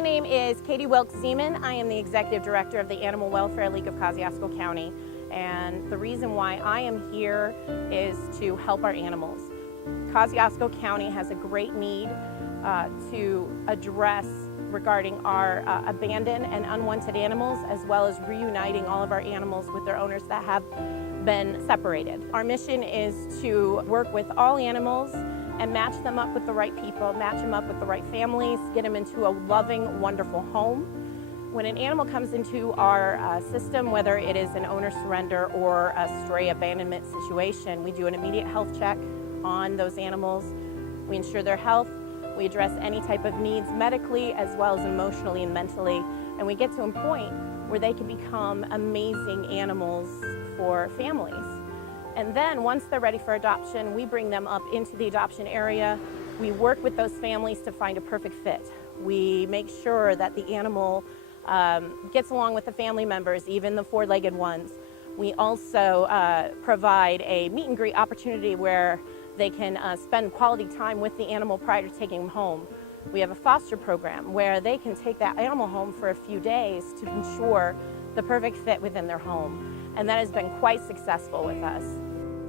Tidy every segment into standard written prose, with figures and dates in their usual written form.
My name is Katey Wilks Zemen. I am the Executive Director of the Animal Welfare League of Kosciusko County. And the reason why I am here is to help our animals. Kosciusko County has a great need to address regarding our abandoned and unwanted animals, as well as reuniting all of our animals with their owners that have been separated. Our mission is to work with all animals and match them up with the right people, match them up with the right families, get them into a loving, wonderful home. When an animal comes into our system, whether it is an owner surrender or a stray abandonment situation, we do an immediate health check on those animals. We ensure their health. We address any type of needs medically as well as emotionally and mentally, and we get to a point where they can become amazing animals for families. And then once they're ready for adoption, we bring them up into the adoption area. We work with those families to find a perfect fit. We make sure that the animal gets along with the family members, even the four-legged ones. We also provide a meet and greet opportunity where they can spend quality time with the animal prior to taking them home. We have a foster program where they can take that animal home for a few days to ensure the perfect fit within their home. And that has been quite successful with us.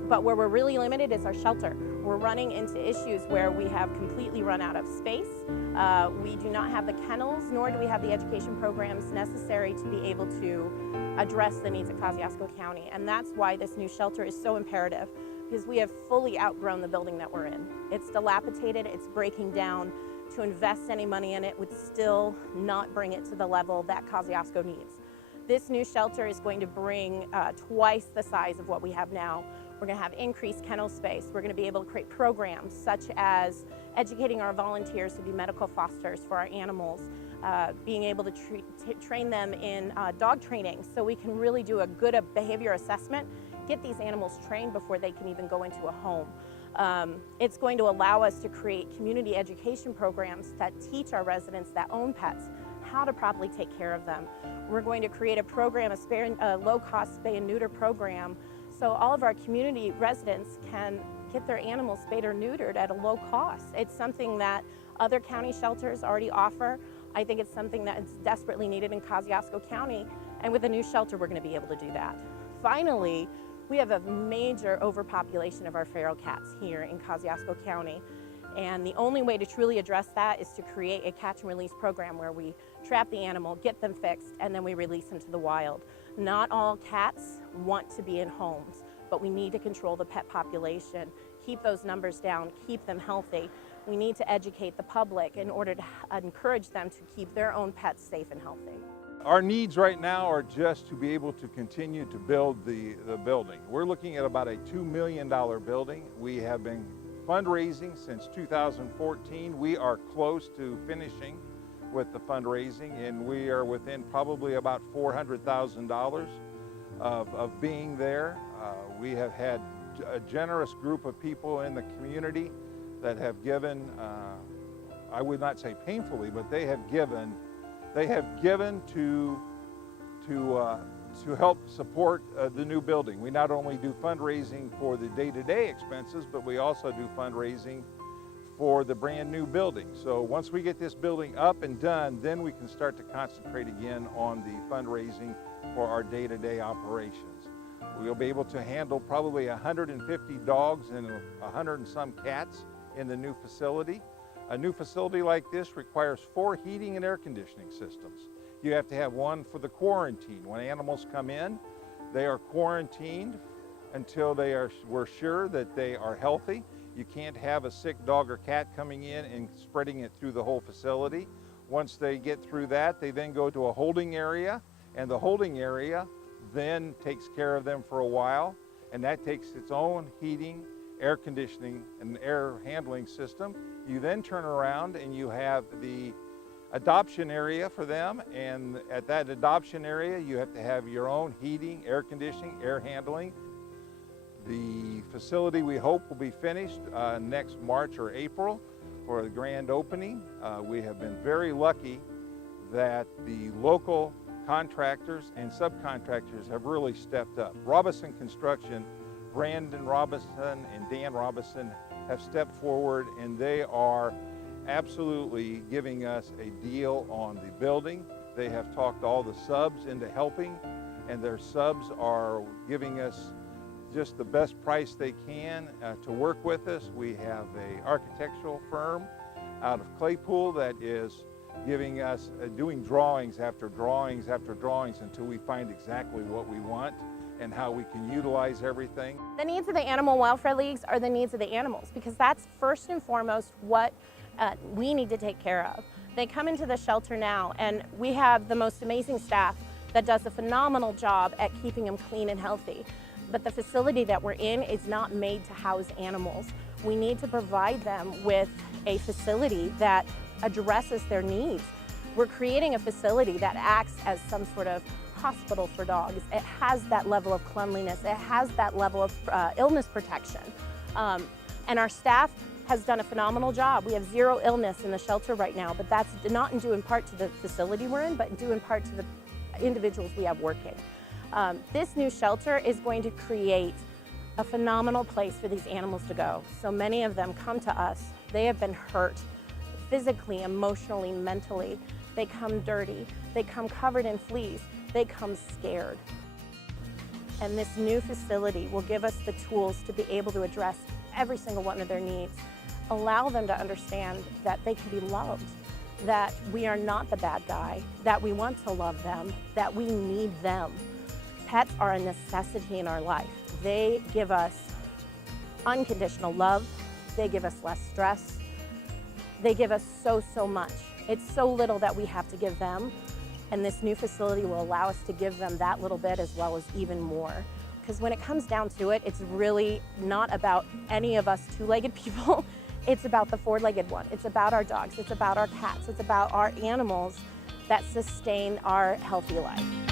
But where we're really limited is our shelter. We're running into issues where we have completely run out of space. We do not have the kennels, nor do we have the education programs necessary to be able to address the needs of Kosciusko County. And that's why this new shelter is so imperative, because we have fully outgrown the building that we're in. It's dilapidated, it's breaking down. To invest any money in it would still not bring it to the level that Kosciusko needs. This new shelter is going to bring twice the size of what we have now. We're going to have increased kennel space. We're going to be able to create programs such as educating our volunteers to be medical fosters for our animals, being able to train them in dog training so we can really do a good behavior assessment, get these animals trained before they can even go into a home. It's going to allow us to create community education programs that teach our residents that own pets how to properly take care of them. We're going to create a program, a low-cost spay and neuter program, so all of our community residents can get their animals spayed or neutered at a low cost. It's something that other county shelters already offer. I think it's something that is desperately needed in Kosciusko County, and with a new shelter, we're going to be able to do that. Finally, we have a major overpopulation of our feral cats here in Kosciusko County. And the only way to truly address that is to create a catch and release program where we trap the animal, get them fixed, and then we release them to the wild. Not all cats want to be in homes, but we need to control the pet population, keep those numbers down, keep them healthy. We need to educate the public in order to encourage them to keep their own pets safe and healthy. Our needs right now are just to be able to continue to build the building. We're looking at about a $2 million building. We have been fundraising since 2014. We are close to finishing with the fundraising, and we are within probably about $400,000 of being there. We have had a generous group of people in the community that have given, I would not say painfully, but they have given to help support the new building. We not only do fundraising for the day-to-day expenses, but we also do fundraising for the brand new building. So once we get this building up and done, then we can start to concentrate again on the fundraising for our day-to-day operations. We'll be able to handle probably 150 dogs and 100 and some cats in the new facility. A new facility like this requires 4 heating and air conditioning systems. You have to have one for the quarantine. When animals come in, they are quarantined until we're sure that they are healthy. You can't have a sick dog or cat coming in and spreading it through the whole facility. Once they get through that, they then go to a holding area, and the holding area then takes care of them for a while, and that takes its own heating, air conditioning, and air handling system. You then turn around and you have the adoption area for them, and at that adoption area you have to have your own heating, air conditioning, air handling. The facility we hope will be finished next March or April for the grand opening. We have been very lucky that the local contractors and subcontractors have really stepped up. Robinson Construction, Brandon Robinson and Dan Robinson have stepped forward, and they are absolutely giving us a deal on the building. They have talked all the subs into helping, and their subs are giving us just the best price they can to work with us. We have an architectural firm out of Claypool that is giving us, doing drawings after drawings after drawings until we find exactly what we want and how we can utilize everything. The needs of the animal welfare leagues are the needs of the animals, because that's first and foremost what we need to take care of. They come into the shelter now, and we have the most amazing staff that does a phenomenal job at keeping them clean and healthy. But the facility that we're in is not made to house animals. We need to provide them with a facility that addresses their needs. We're creating a facility that acts as some sort of hospital for dogs. It has that level of cleanliness. It has that level of illness protection. And our staff has done a phenomenal job. We have 0 illness in the shelter right now, but that's not due in part to the facility we're in, but due in part to the individuals we have working. This new shelter is going to create a phenomenal place for these animals to go. So many of them come to us. They have been hurt physically, emotionally, mentally. They come dirty. They come covered in fleas. They come scared. And this new facility will give us the tools to be able to address every single one of their needs, allow them to understand that they can be loved, that we are not the bad guy, that we want to love them, that we need them. Pets are a necessity in our life. They give us unconditional love. They give us less stress. They give us so much. It's so little that we have to give them, and this new facility will allow us to give them that little bit as well as even more. Because when it comes down to it, it's really not about any of us two-legged people. It's about the four-legged one. It's about our dogs. It's about our cats. It's about our animals that sustain our healthy life.